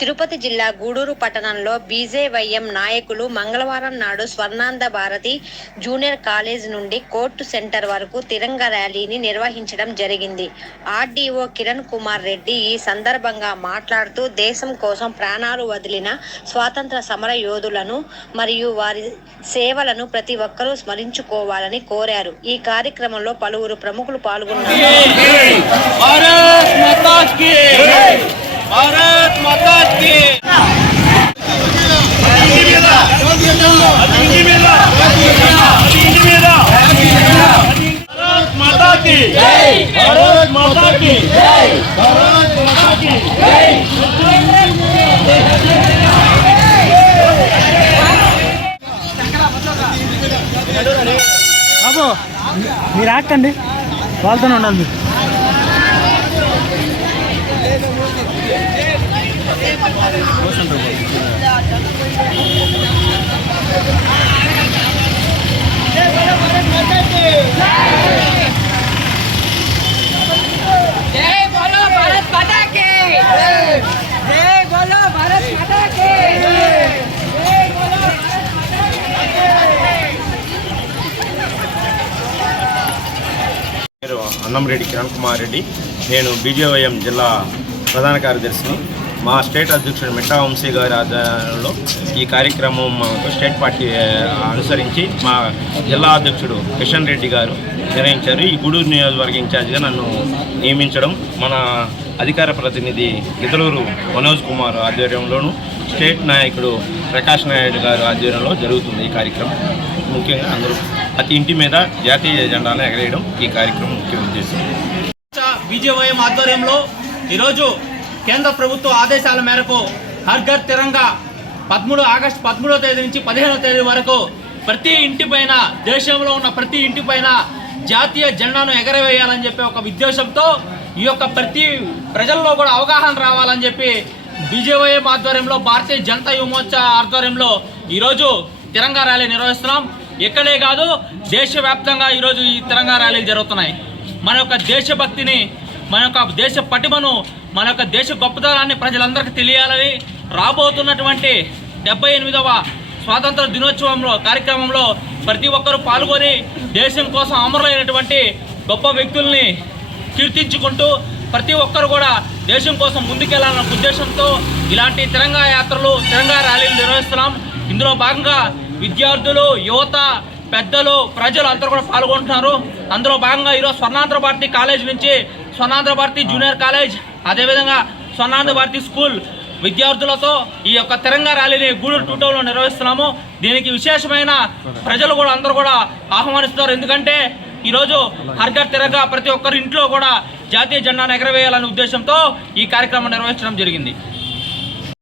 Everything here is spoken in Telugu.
తిరుపతి జిల్లా గూడూరు పట్టణంలో బీజేవైఎం నాయకులు మంగళవారం నాడు స్వర్ణాంధ్ర భారతి జూనియర్ కాలేజ్ నుండి కోర్టు సెంటర్ వరకు తిరంగ ర్యాలీని నిర్వహించడం జరిగింది. ఆర్డీఓ కిరణ్ కుమార్ రెడ్డి ఈ సందర్భంగా మాట్లాడుతూ దేశం కోసం ప్రాణాలు వదిలిన స్వాతంత్ర సమర యోధులను మరియు వారి సేవలను ప్రతి ఒక్కరూ స్మరించుకోవాలని కోరారు. ఈ కార్యక్రమంలో పలువురు ప్రముఖులు పాల్గొన్నారు. भारत माता की भारत माता की भारत माता की भारत माता की బాబు మీరు ఆకండి వాళ్ళతోనే ఉండాలి మీరు. जय बोलो भारत माता की जय बोलो भारत माता की जय बोलो भारत माता की అన్నంరెడ్డి కిరణ్ కుమార్ రెడ్డి. నేను బీజేవైఎం జిల్లా ప్రధాన కార్యదర్శిని. మా స్టేట్ అధ్యక్షుడు మిట్టా వంశీ గారి ఆధ్వర్యంలో ఈ కార్యక్రమం స్టేట్ పార్టీ అనుసరించి మా జిల్లా అధ్యక్షుడు కిషన్ రెడ్డి గారు నిర్వహించారు. ఈ గూడూరు నియోజకవర్గ ఇన్ఛార్జిగా నన్ను నియమించడం మన అధికార ప్రతినిధి గిద్దలూరు మనోజ్ కుమార్ ఆధ్వర్యంలోను స్టేట్ నాయకుడు ప్రకాష్ నాయుడు గారు ఆధ్వర్యంలో జరుగుతుంది ఈ కార్యక్రమం. ముఖ్యంగా అందరూ ప్రతి ఇంటి మీద జాతీయ జెండాను ఎగరేయడం ఈ కార్యక్రమం ముఖ్య ఉద్దేశం. బీజేవైఎం ఆధ్వర్యంలో ఈరోజు కేంద్ర ప్రభుత్వ ఆదేశాల మేరకు హర్ ఘర్ తిరంగా ఆగస్టు 13వ తేదీ నుంచి 15వ తేదీ వరకు ప్రతి ఇంటిపైన, దేశంలో ఉన్న ప్రతి ఇంటిపైన జాతీయ జెండాను ఎగరవేయాలని చెప్పి ఒక ఉద్దేశంతో ఈ యొక్క ప్రతి ప్రజల్లో కూడా అవగాహన రావాలని చెప్పి బీజేవైఎం ఆధ్వర్యంలో భారతీయ జనతా యువమోర్చా ఆధ్వర్యంలో ఈరోజు తిరంగా ర్యాలీ నిర్వహిస్తున్నాం. ఇక్కడే కాదు, దేశవ్యాప్తంగా ఈరోజు ఈ తిరంగా ర్యాలీలు జరుగుతున్నాయి. మన యొక్క దేశభక్తిని, మన యొక్క దేశ పటిమను, మన యొక్క దేశ గొప్పతనాన్ని ప్రజలందరికీ తెలియాలని రాబోతున్నటువంటి 78వ స్వాతంత్ర దినోత్సవంలో కార్యక్రమంలో ప్రతి ఒక్కరూ పాల్గొని దేశం కోసం అమరులైనటువంటి గొప్ప వ్యక్తుల్ని కీర్తించుకుంటూ ప్రతి ఒక్కరు కూడా దేశం కోసం ముందుకెళ్లాలన్న ఉద్దేశంతో ఇలాంటి తిరంగా యాత్రలు, తిరంగా ర్యాలీలు నిర్వహిస్తున్నాం. ఇందులో భాగంగా విద్యార్థులు, యువత, పెద్దలు, ప్రజలు అందరూ కూడా పాల్గొంటున్నారు. అందులో భాగంగా ఈరోజు స్వర్ణాంధ్ర భారతి కాలేజ్ నుంచి స్వర్ణాంధ్ర భారతి జూనియర్ కాలేజ్, అదేవిధంగా స్వర్ణాంధ్ర భారతి స్కూల్ విద్యార్థులతో ఈ యొక్క తిరంగా ర్యాలీని గూడూరు 2 నిర్వహిస్తున్నాము. దీనికి విశేషమైన ప్రజలు కూడా అందరూ కూడా ఆహ్వానిస్తున్నారు. ఎందుకంటే ఈరోజు హర్ ఘర్ తిరంగా ప్రతి ఒక్కరి ఇంట్లో కూడా జాతీయ జెండాను ఎగరవేయాలనే ఉద్దేశంతో ఈ కార్యక్రమం నిర్వహించడం జరిగింది.